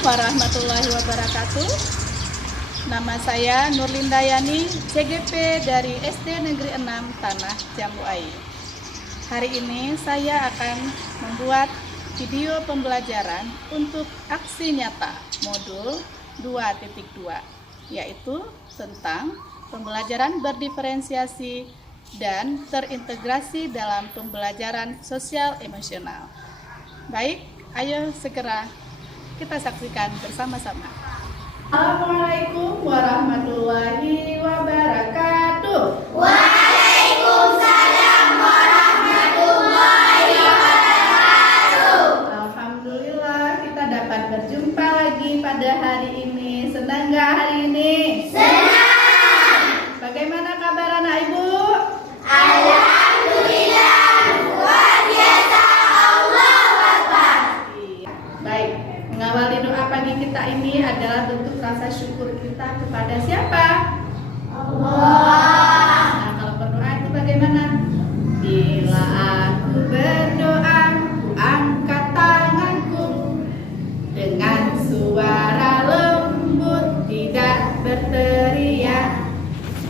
warahmatullahi wabarakatuh. Nama saya Nurlindayani, CGP dari SD Negeri 6 Tanah Jambuai. Hari ini saya akan membuat video pembelajaran untuk aksi nyata modul 2.2, yaitu tentang pembelajaran berdiferensiasi dan terintegrasi dalam pembelajaran sosial emosional. Baik, ayo segera kita saksikan bersama-sama. Assalamualaikum warahmatullahi wabarakatuh. Waalaikumsalam warahmatullahi wabarakatuh. Alhamdulillah kita dapat berjumpa lagi pada hari ini. Senang nggak hari ini? Senang. Bagaimana kabar anak ibu? Alhamdulillah, luar biasa. Allahu Akbar. Baik, mengawali doa pagi kita ini adalah bentuk rasa syukur kita kepada siapa? Allah. Nah, kalau berdoa itu bagaimana? Bila aku berdoa, angkat tanganku dengan suara lembut, tidak berteriak.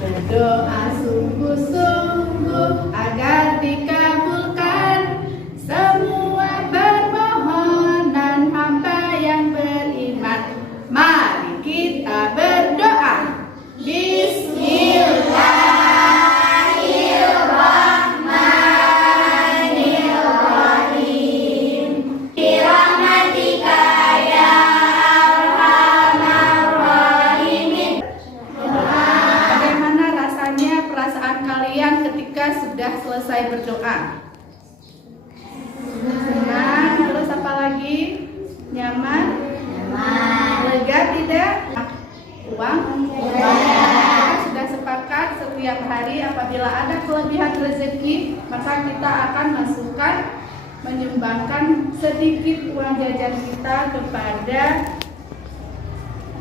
Berdoa sungguh-sungguh agar dikabulkan semua permohonan hamba yang beriman. Mari kita berdoa. Bismillahirrahmanirrahim. Birahmatika ya arhamar rahimin. Bagaimana rasanya perasaan kalian ketika sudah selesai berdoa? Senang, terus apa lagi? Nyaman? Lega tidak? Uang? Kita sudah sepakat setiap hari apabila ada kelebihan rezeki, maka kita akan masukkan, menyumbangkan sedikit uang jajan kita kepada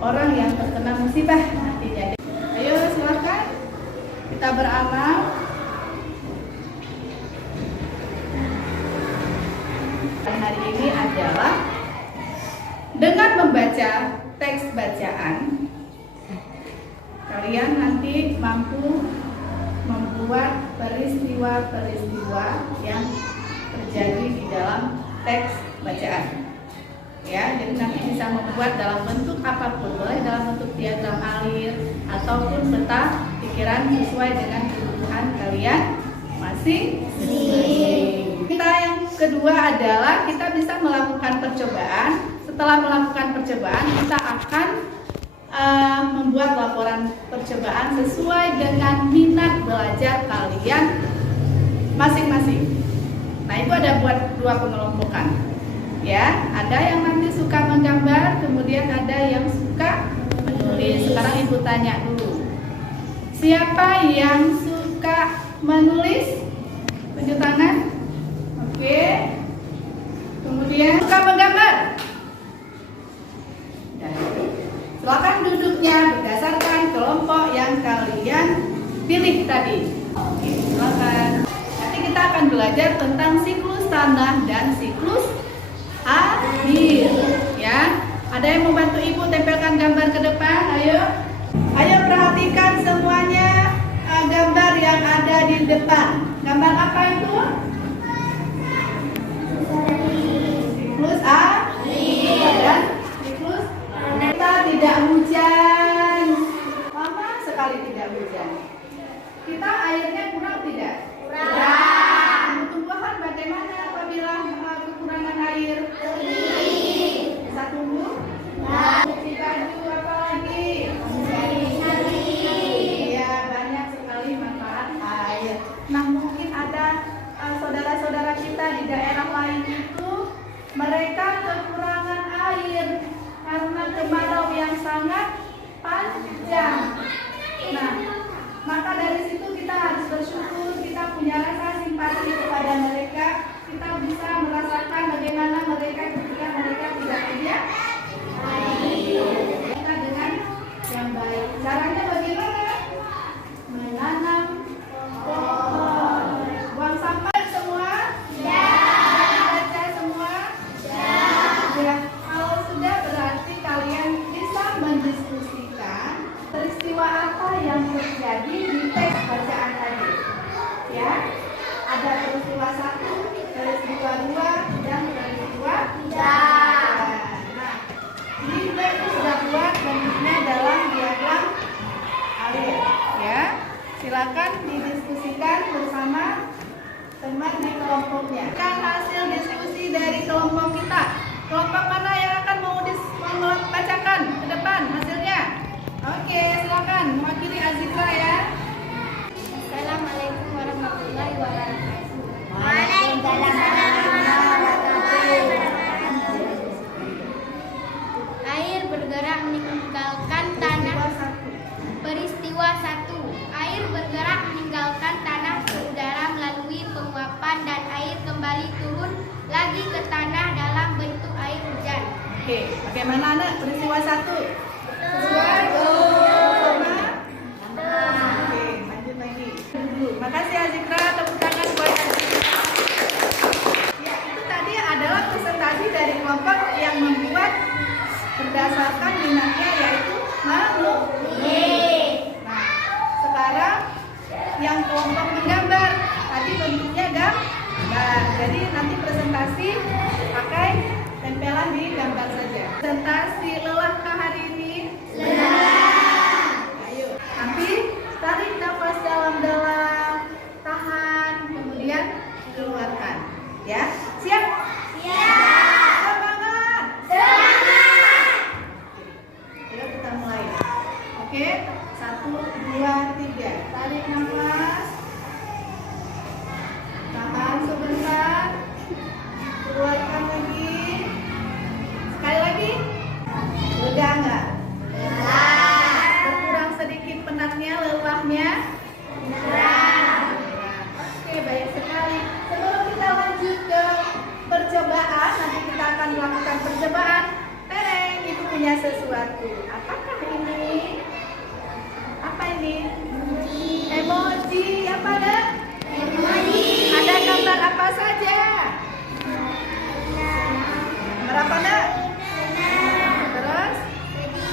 orang yang terkena musibah nantinya. Ayo silakan kita beramal. Dan hari ini adalah dengan membaca teks bacaan, kalian nanti mampu membuat peristiwa-peristiwa yang terjadi di dalam teks bacaan. Ya, jadi nanti bisa membuat dalam bentuk apapun, boleh dalam bentuk diagram alir ataupun peta pikiran sesuai dengan kebutuhan kalian masing-masing. Kita yang kedua adalah kita bisa melakukan percobaan. Setelah melakukan percobaan, kita akan membuat laporan percobaan sesuai dengan minat belajar kalian masing-masing. Nah, itu ada buat dua pengelompokan. Ya, ada yang nanti suka menggambar, kemudian ada yang suka menulis. Sekarang ibu tanya dulu, siapa yang suka menulis? Tunjuk tangan. Oke. Kemudian suka menggambar. Silakan duduknya berdasarkan kelompok yang kalian pilih tadi. Oke, silakan. Nanti kita akan belajar tentang siklus tanah dan siklus air. Ya, ada yang mau bantu ibu tempelkan gambar ke depan? Ayo, ayo perhatikan semuanya gambar yang ada di depan. Gambar apa itu? Siklus air dan siklus. Kita tidak hujan, lama sekali tidak hujan. Kita airnya kurang tidak? Kurang. Tumbuhan bagaimana apabila kekurangan air? Bisa tumbuh? Cuci baju apa lagi? Iya, banyak sekali manfaat air. Nah, mungkin ada saudara-saudara kita di daerah lain itu mereka kekurangan air karena kemarau yang sangat panjang. Nah, maka dari situ kita harus bersyukur, kita punya rasa simpati kepada mereka. Kita bisa merasakan bagaimana mereka ketika mereka tidak punya air. Kita dengan yang baik. Caranya bagaimana? Menanam pohon. Buang sampah semua? Ya. Baca semua? Ya. Kalau sudah berarti Ya, ada peristiwa 1, peristiwa 2, dan peristiwa 3. Nah, ini juga itu sudah buat bentuknya dalam diagram alir. Ya, silakan didiskusikan bersama teman di kelompoknya. Kan hasil diskusi dari kelompok kita. Kelompok mana yang akan membacakan ke depan hasilnya? Oke, silakan mewakili Azikra ya. Assalamualaikum warahmatullahi wabarakatuh. Air bergerak meninggalkan tanah. Peristiwa 1. Air bergerak meninggalkan tanah ke udara melalui penguapan dan air kembali turun lagi ke tanah dalam bentuk air hujan. Oke, bagaimana anak peristiwa 1? Sesuai sama? Oke, lanjut lagi. Makasih Azikra, tepuk tangan buat Azikra. Ya, itu tadi adalah presentasi dari kelompok yang membuat berdasarkan minatnya yaitu melukis. Nah, sekarang yang kelompok menggambar. Tadi bentuknya gambar. Jadi nanti presentasi pakai tempelan di gambar saja. Presentasi lelahkah hari ini? Lelah. Ayo. Nanti tarik nafas dalam-dalam, tahan, kemudian keluarkan. Ya, siap? Siap. Semangat. Semangat. Ayo kita mulai. Oke, 1, 2, 3. Tarik nafas. Tahan sebentar. Keluarkan lagi. Sekali lagi. Udah enggak? Berkurang sedikit penatnya, lelahnya? Oke, baik sekali. Sebelum kita lanjut ke percobaan, nanti kita akan melakukan percobaan. Tereng, ibu punya sesuatu. Apakah ini? Apa ini? Emoji. Apa ada? Emoji. Ada gambar apa saja? Gambar apa nak? Terus?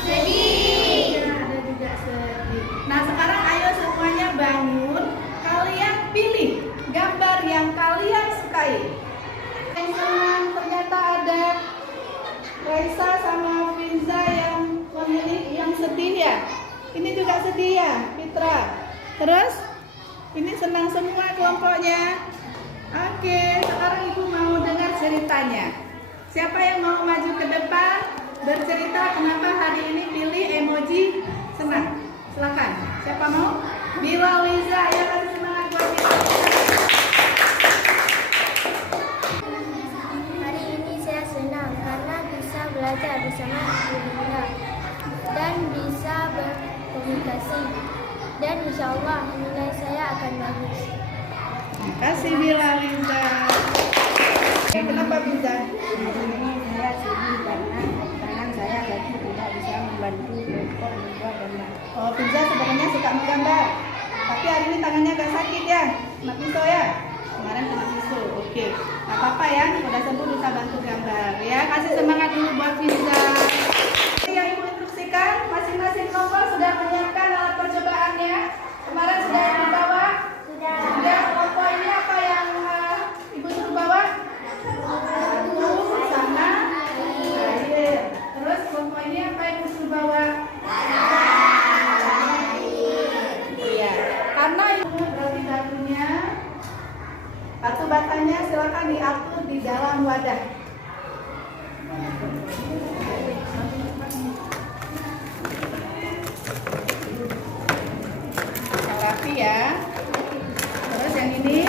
Sedih. Ada juga sedih. Nah, sekarang ayo semuanya bangun. Kalian pilih gambar yang kalian sukai. Yang senang ternyata ada Raisa sama Finza yang memilih yang sedih ya. Ini juga sedih ya, Fitra. Terus? Ini senang semua kelompoknya. Oke, sekarang ibu mau dengar ceritanya. Siapa yang mau maju ke depan bercerita kenapa hari ini pilih emoji senang? Silakan. Siapa mau? Bila Liza, ya kasih semangat buat kita. Hari ini saya senang karena bisa belajar bersama ibunya dan bisa berkomunikasi. Dan insya Allah nilai saya akan bagus. Terima kasih Bila Liza. Kenapa Liza? Ini saya sedih karena tangan saya lagi tidak bisa membantu untuk membuat gambar. Oh, Liza sebenarnya suka menggambar. Tapi hari ini tangannya agak sakit ya. Kena pisau ya? Kemarin kena pisau. Oke. Gak apa-apa ya. Udah sembuh bisa bantu gambar. Ya, kasih semangat dulu buat Liza. Yang ibu instruksikan, masing-masing kelompok sudah menyiapkan alat percobaannya. Kemarin sudah yang dibawa? Sudah. Kelompok ini apa yang ibu suruh bawa? Sana air. Terus kelompok ini apa yang ibu suruh bawa? Iya. Karena ibu berarti batunya, batu batanya silakan diatur di dalam wadah. Rapi ya. Terus yang ini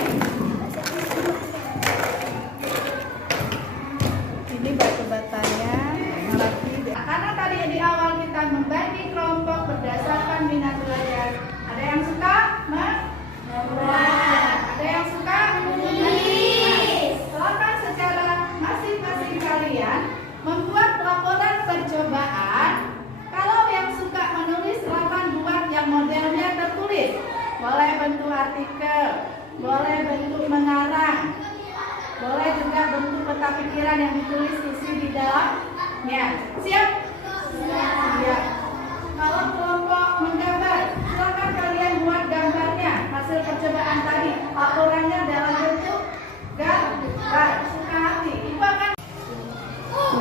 batu batanya rapi. Karena tadi di awal kita membagi kelompok berdasarkan minat belajar. Ada yang suka membuat, ada yang suka menulis. Silakan secara masing-masing kalian membuat laporan percobaan. Kalau yang suka menulis silakan buat yang modelnya tertulis. Boleh bentuk artikel, boleh bentuk mengarang, boleh juga bentuk peta pikiran yang ditulis isi di dalamnya. Siap? Siap. Kalau kelompok menggambar, silakan kalian buat gambarnya hasil percobaan. percobaan tadi laporannya dalam bentuk gambar suka hati. Ibu akan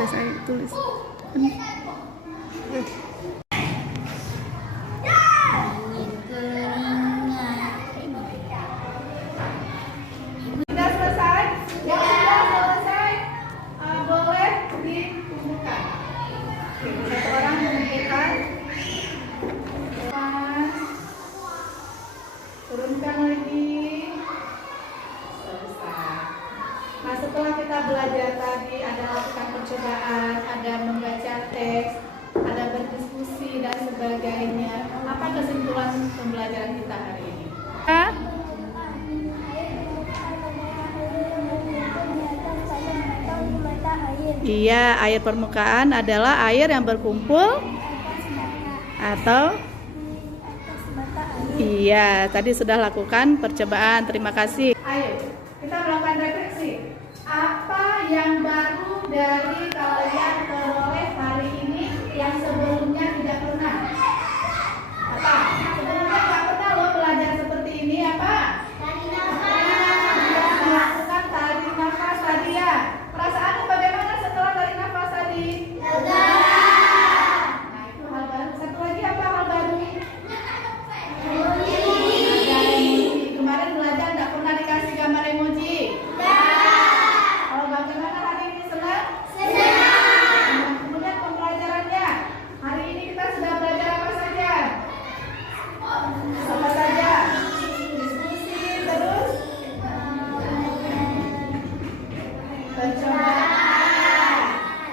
Saya tulis. sudah selesai. Yang sudah selesai boleh dikumpulkan. Oke, satu orang mengumpulkan. Mas, turunkan lagi. Selesai. Nah, setelah kita belajar tadi, ada lakukan percobaan, ada membaca teks, ada berdiskusi dan sebagainya. Apa kesimpulan pembelajaran kita hari ini? Iya, air permukaan adalah air yang berkumpul atau iya, tadi sudah lakukan percobaan. Terima kasih. Ayo, kita melakukan refleksi. Apa yang baru dari kalian peroleh hari ini yang sebelumnya tidak pernah? Apa? Sebelumnya nggak pernah lo belajar seperti ini apa? Melakukan tarik nafas tadi ya. Perasaanmu bagaimana setelah tarik nafas tadi? Nah, itu hal baru. Satu lagi apa hal baru? Kemarin belajar nggak pernah dikasih gambar emoji. Kalau bagaimana hari ini senang? Nah, kemudian pembelajarannya. Hari ini kita sudah belajar apa saja? Apa saja? Diskusi terus. Percobaan.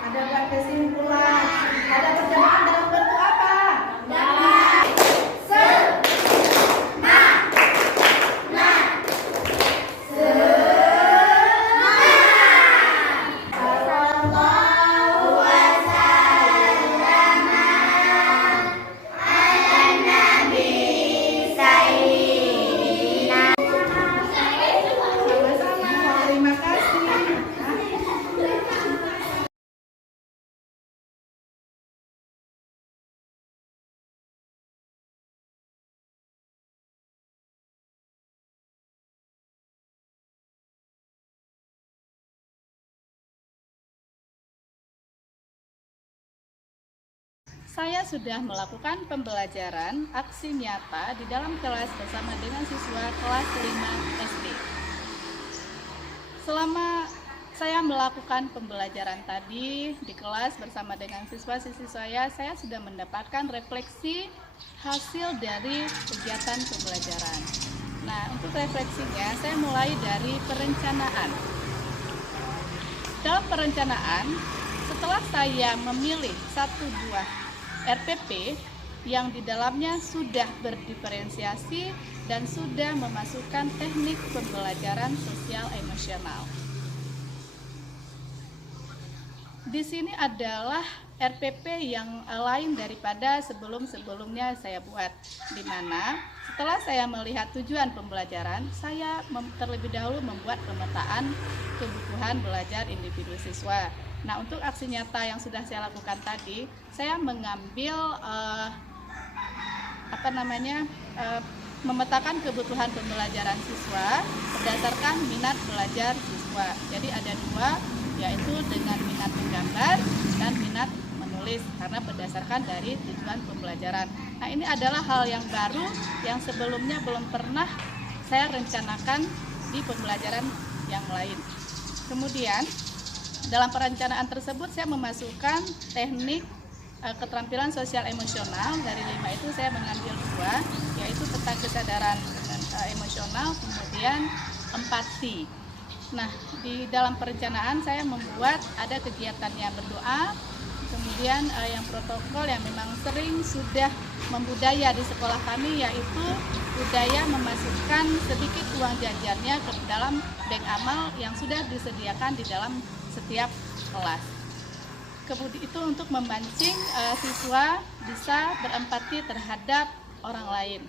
Ada buat kesimpulan. Ada percobaan dalam bentuk apa? Sama-sama. Terima kasih. Saya sudah melakukan pembelajaran aksi nyata di dalam kelas bersama dengan siswa kelas 5 SD. Selama saya melakukan pembelajaran tadi di kelas bersama dengan siswa-siswi saya sudah mendapatkan refleksi hasil dari kegiatan pembelajaran. Nah, untuk refleksinya saya mulai dari perencanaan. Dalam perencanaan, setelah saya memilih 1 buah RPP yang di dalamnya sudah berdiferensiasi dan sudah memasukkan teknik pembelajaran sosial emosional. Di sini adalah RPP yang lain daripada sebelum-sebelumnya saya buat, di mana setelah saya melihat tujuan pembelajaran, saya terlebih dahulu membuat pemetaan kebutuhan belajar individu siswa. Nah, untuk aksi nyata yang sudah saya lakukan tadi, saya mengambil memetakan kebutuhan pembelajaran siswa berdasarkan minat belajar siswa. Jadi ada 2, yaitu dengan minat menggambar dan minat menulis, karena berdasarkan dari tujuan pembelajaran. Nah, ini adalah hal yang baru yang sebelumnya belum pernah saya rencanakan di pembelajaran yang lain. Kemudian dalam perencanaan tersebut saya memasukkan teknik keterampilan sosial emosional. Dari 5 itu saya mengambil 2, yaitu tentang kesadaran emosional, kemudian empati. Nah, di dalam perencanaan saya membuat ada kegiatannya berdoa, kemudian yang protokol yang memang sering sudah membudaya di sekolah kami, yaitu budaya memasukkan sedikit uang jajannya ke dalam bank amal yang sudah disediakan di dalam setiap kelas. Kemudian itu untuk memancing siswa bisa berempati terhadap orang lain.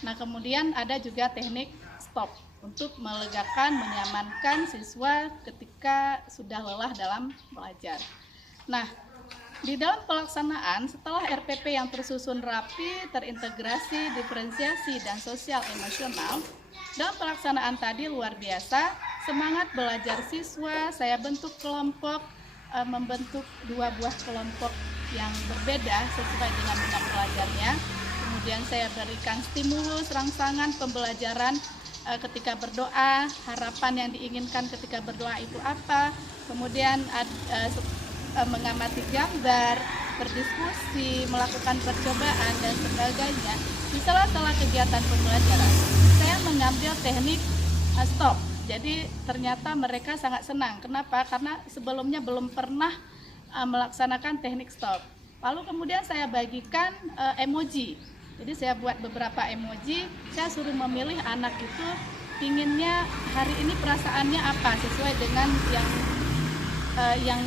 Nah, kemudian ada juga teknik stop untuk melegakan, menyamankan siswa ketika sudah lelah dalam belajar. Nah, Di dalam pelaksanaan, setelah RPP yang tersusun rapi, terintegrasi, diferensiasi, dan sosial emosional, dalam pelaksanaan tadi luar biasa, semangat belajar siswa, saya bentuk kelompok, membentuk 2 buah kelompok yang berbeda sesuai dengan minat belajarnya. Kemudian saya berikan stimulus, rangsangan pembelajaran ketika berdoa, harapan yang diinginkan ketika berdoa itu apa, kemudian mengamati gambar, berdiskusi, melakukan percobaan, dan sebagainya. Di sela-sela kegiatan pembelajaran, saya mengambil teknik stop. Jadi ternyata mereka sangat senang. Kenapa? Karena sebelumnya belum pernah melaksanakan teknik stop. Lalu kemudian saya bagikan emoji. Jadi saya buat beberapa emoji, saya suruh memilih anak itu inginnya hari ini perasaannya apa sesuai dengan yang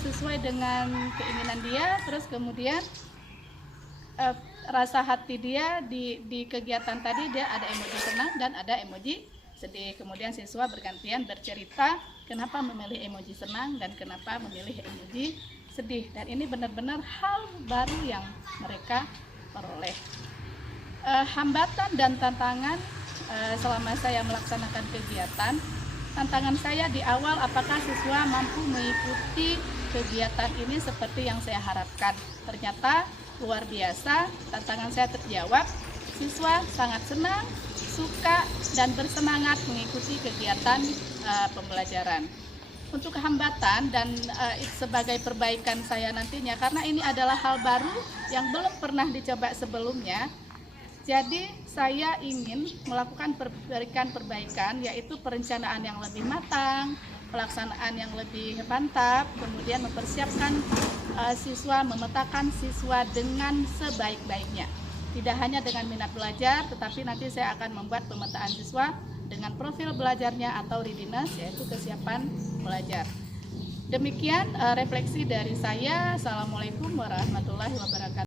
sesuai dengan keinginan dia. Terus kemudian rasa hati dia di kegiatan tadi, dia ada emoji senang dan ada emoji sedih. Kemudian siswa bergantian bercerita kenapa memilih emoji senang dan kenapa memilih emoji sedih. Dan ini benar-benar hal baru yang mereka peroleh. Hambatan dan tantangan selama saya melaksanakan kegiatan. Tantangan saya di awal, apakah siswa mampu mengikuti kegiatan ini seperti yang saya harapkan. Ternyata luar biasa, tantangan saya terjawab. Siswa sangat senang, suka, dan bersemangat mengikuti kegiatan pembelajaran. Untuk hambatan dan sebagai perbaikan saya nantinya, karena ini adalah hal baru yang belum pernah dicoba sebelumnya. Jadi saya ingin melakukan perbaikan, yaitu perencanaan yang lebih matang, pelaksanaan yang lebih mantap, kemudian mempersiapkan siswa, memetakan siswa dengan sebaik-baiknya. Tidak hanya dengan minat belajar, tetapi nanti saya akan membuat pemetaan siswa dengan profil belajarnya atau readiness, yaitu kesiapan belajar. Demikian refleksi dari saya. Assalamualaikum warahmatullahi wabarakatuh.